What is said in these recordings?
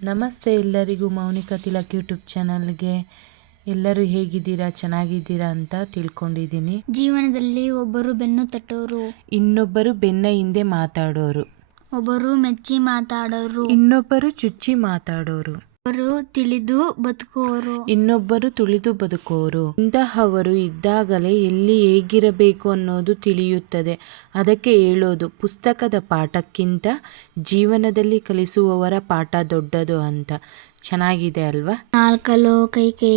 ನಮಸ್ತೆ ಎಲ್ಲರಿಗೂ, ಮೌನಿಕಾ ತಿಲಕ್ ಯೂಟ್ಯೂಬ್ ಚಾನಲ್ಗೆ ಎಲ್ಲರೂ ಹೇಗಿದ್ದೀರಾ, ಚೆನ್ನಾಗಿದ್ದೀರಾ ಅಂತ ತಿಳ್ಕೊಂಡಿದ್ದೀನಿ. ಜೀವನದಲ್ಲಿ ಒಬ್ಬರು ಬೆನ್ನು ತಟ್ಟೋರು, ಇನ್ನೊಬ್ಬರು ಬೆನ್ನ ಹಿಂದೆ ಮಾತಾಡೋರು, ಒಬ್ಬರು ಮೆಚ್ಚಿ ಮಾತಾಡೋರು, ಇನ್ನೊಬ್ಬರು ಚುಚ್ಚಿ ಮಾತಾಡೋರು, ಒಬ್ಬರು ತಿಳಿದು ಬದುಕೋರು, ಇನ್ನೊಬ್ಬರು ತುಳಿದು ಬದುಕೋರು. ಇಂತಹವರು ಇದ್ದಾಗಲೇ ಎಲ್ಲಿ ಹೇಗಿರಬೇಕು ಅನ್ನೋದು ತಿಳಿಯುತ್ತದೆ. ಅದಕ್ಕೆ ಹೇಳೋದು, ಪುಸ್ತಕದ ಪಾಠಕ್ಕಿಂತ ಜೀವನದಲ್ಲಿ ಕಲಿಸುವವರ ಪಾಠ ದೊಡ್ಡದು ಅಂತ. ಚೆನ್ನಾಗಿದೆ ಅಲ್ವಾ? ನಾಲ್ಕ ಲೋಕೈಕೆ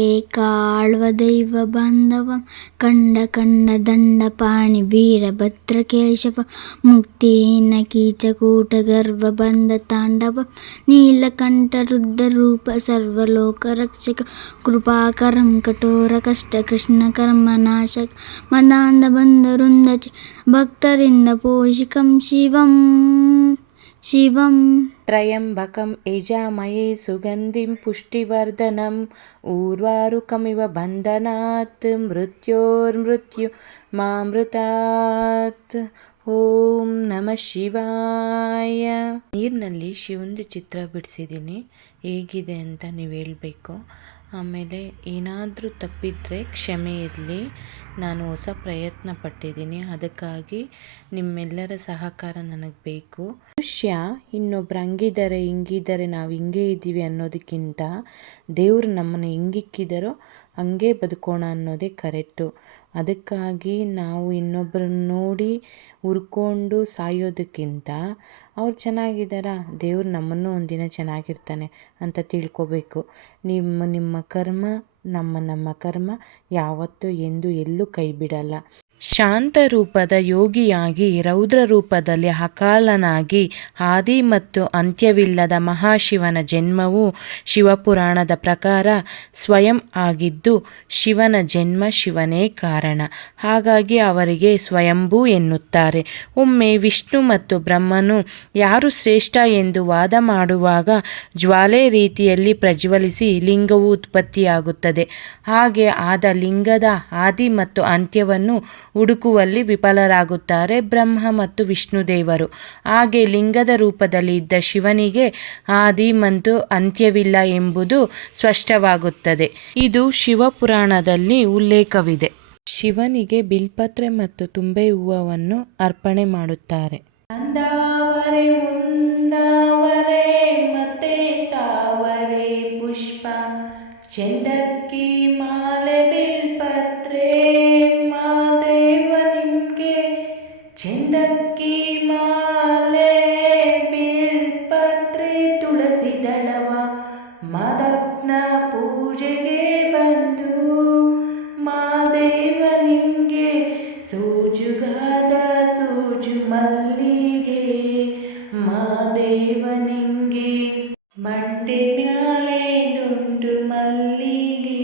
ಆಳ್ವ ದೈವ ಬಾಂಧವ ಕಂಡ ಕಂಡ ದಂಡ ಪಾಣಿ ವೀರಭದ್ರ ಕೇಶವ ಮುಕ್ತಿಹೀನ ಕೀಚಕೂಟ ಗರ್ವ ಬಂಧ ತಾಂಡವ ನೀಲಕಂಠ ರುದ್ರ ರೂಪ ಸರ್ವಲೋಕ ರಕ್ಷಕ ಕೃಪಾಕರಂ ಕಠೋರ ಕಷ್ಟ ಕೃಷ್ಣ ಕರ್ಮ ನಾಶಕ ಮದಾಂಧ ಬಂಧ ವೃಂದ ಭಕ್ತರಿಂದ ಪೋಷಿಕಂ ಶಿವಂ ಶಿವಂ ತ್ರಯಂಬಕಂ ಯಜಾಮಹೇ ಸುಗಂಧಿಂ ಪುಷ್ಟಿವರ್ಧನಂ ಊರ್ವಾರುಕಮಿವ ಬಂಧನಾತ್ ಮೃತ್ಯೋರ್ಮೃತ್ಯು ಮಾಮೃತಾತ್. ಓಂ ನಮಃ ಶಿವಾಯ. ನೀರಿನಲ್ಲಿ ಶಿವಂದು ಚಿತ್ರ ಬಿಡಿಸಿದ್ದೀನಿ, ಹೇಗಿದೆ ಅಂತ ನೀವು ಹೇಳಬೇಕು. ಆಮೇಲೆ ಏನಾದರೂ ತಪ್ಪಿದರೆ ಕ್ಷಮೆ ಇರಲಿ. ನಾನು ಹೊಸ ಪ್ರಯತ್ನ ಪಟ್ಟಿದ್ದೀನಿ, ಅದಕ್ಕಾಗಿ ನಿಮ್ಮೆಲ್ಲರ ಸಹಕಾರ ನನಗೆ ಬೇಕು. ಮನುಷ್ಯ ಇನ್ನೊಬ್ರು ಹಂಗಿದ್ದಾರೆ ಹಿಂಗಿದ್ದಾರೆ ನಾವು ಹಿಂಗೆ ಇದ್ದೀವಿ ಅನ್ನೋದಕ್ಕಿಂತ ದೇವರು ನಮ್ಮನ್ನು ಹೆಂಗಿಕ್ಕಿದಾರೋ ಹಂಗೆ ಬದುಕೋಣ ಅನ್ನೋದೇ ಕರೆಕ್ಟು. ಅದಕ್ಕಾಗಿ ನಾವು ಇನ್ನೊಬ್ಬರನ್ನ ನೋಡಿ ಹುರ್ಕೊಂಡು ಸಾಯೋದಕ್ಕಿಂತ ಅವ್ರು ಚೆನ್ನಾಗಿದ್ದಾರಾ, ದೇವ್ರು ನಮ್ಮನ್ನು ಒಂದಿನ ಚೆನ್ನಾಗಿರ್ತಾನೆ ಅಂತ ತಿಳ್ಕೊಬೇಕು. ನಿಮ್ಮ ಕರ್ಮ ನಮ್ಮ ಕರ್ಮ ಯಾವತ್ತೂ ಎಲ್ಲೂ ಕೈ ಬಿಡಲ್ಲ. ಶಾಂತ ರೂಪದ ಯೋಗಿಯಾಗಿ ರೌದ್ರ ರೂಪದಲ್ಲಿ ಅಕಾಲನಾಗಿ ಆದಿ ಮತ್ತು ಅಂತ್ಯವಿಲ್ಲದ ಮಹಾಶಿವನ ಜನ್ಮವು ಶಿವಪುರಾಣದ ಪ್ರಕಾರ ಸ್ವಯಂ ಆಗಿದ್ದು, ಶಿವನ ಜನ್ಮ ಶಿವನೇ ಕಾರಣ. ಹಾಗಾಗಿ ಅವರಿಗೆ ಸ್ವಯಂಭೂ ಎನ್ನುತ್ತಾರೆ. ಒಮ್ಮೆ ವಿಷ್ಣು ಮತ್ತು ಬ್ರಹ್ಮನು ಯಾರು ಶ್ರೇಷ್ಠ ಎಂದು ವಾದ ಮಾಡುವಾಗ ಜ್ವಾಲೆ ರೀತಿಯಲ್ಲಿ ಪ್ರಜ್ವಲಿಸಿ ಲಿಂಗವು ಉತ್ಪತ್ತಿಯಾಗುತ್ತದೆ. ಹಾಗೆ ಆದ ಲಿಂಗದ ಆದಿ ಮತ್ತು ಅಂತ್ಯವನ್ನು ಹುಡುಕುವಲ್ಲಿ ವಿಫಲರಾಗುತ್ತಾರೆ ಬ್ರಹ್ಮ ಮತ್ತು ವಿಷ್ಣುದೇವರು. ಹಾಗೆ ಲಿಂಗದ ರೂಪದಲ್ಲಿ ಇದ್ದ ಶಿವನಿಗೆ ಆದಿ ಮತ್ತು ಅಂತ್ಯವಿಲ್ಲ ಎಂಬುದು ಸ್ಪಷ್ಟವಾಗುತ್ತದೆ. ಇದು ಶಿವಪುರಾಣದಲ್ಲಿ ಉಲ್ಲೇಖವಿದೆ. ಶಿವನಿಗೆ ಬಿಲ್ಪತ್ರೆ ಮತ್ತು ತುಂಬೆ ಹೂವನ್ನು ಅರ್ಪಣೆ ಮಾಡುತ್ತಾರೆ. ಅಂದಾವರೆ ಮುಂದಾವರೆ ಮತ್ತೆ ತಾವರೆ ಪುಷ್ಪ ಚೆಂದಕ್ಕಿ ಮಾಲೆ ಬಿಲ್ಪತ್ರೆ ಮಾದೇವ ನಿನ್ಗೆ ಚೆಂದಕ್ಕಿ ಮಾಲೆ ಬಿಲ್ಪತ್ರೆ ತುಳಸಿ ದಳವ ಮಾದಪ್ಪನ ಪೂಜೆಗೆ ಬಂದು ಮಾದೇವ ನಿನ್ಗೆ ಸೂಜುಗಾದ ಸೂಜು ಮಲ್ಲಿಗೆ ಮಾದೇವ ನಿನ್ಗೆ ಮಂಡೆ ಮ್ಯಾಲೆ ದುಂಡು ಮಲ್ಲಿಗೆ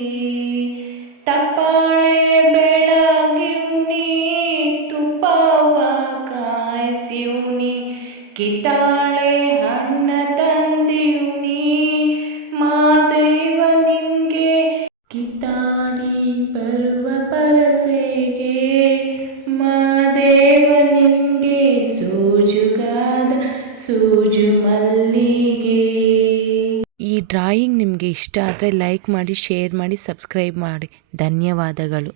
ತಪ್ಪಾಳೆ ಬೆಳಗಿವ್ನಿ ತುಪ್ಪವ ಕಾಯಿಸಿವ್ನಿ ಕಿತ್ತಾಳೆ ಹಣ್ಣ ತಂದಿವ್ನಿ ಮಾದೇವ ನಿನ್ಗೆ ಕಿತ್ತಾಡಿ ಬರುವ ಪರಸೆಗೆ ಮಾದೇವ ನಿನ್ಗೆ ಸೂಜುಗಾದ ಸೂಜು ಮಲ್ಲಿಗೆ. ಈ ಡ್ರಾಯಿಂಗ್ ನಿಮಗೆ ಇಷ್ಟ ಆದರೆ ಲೈಕ್ ಮಾಡಿ, ಶೇರ್ ಮಾಡಿ, ಸಬ್ಸ್ಕ್ರೈಬ್ ಮಾಡಿ. ಧನ್ಯವಾದಗಳು.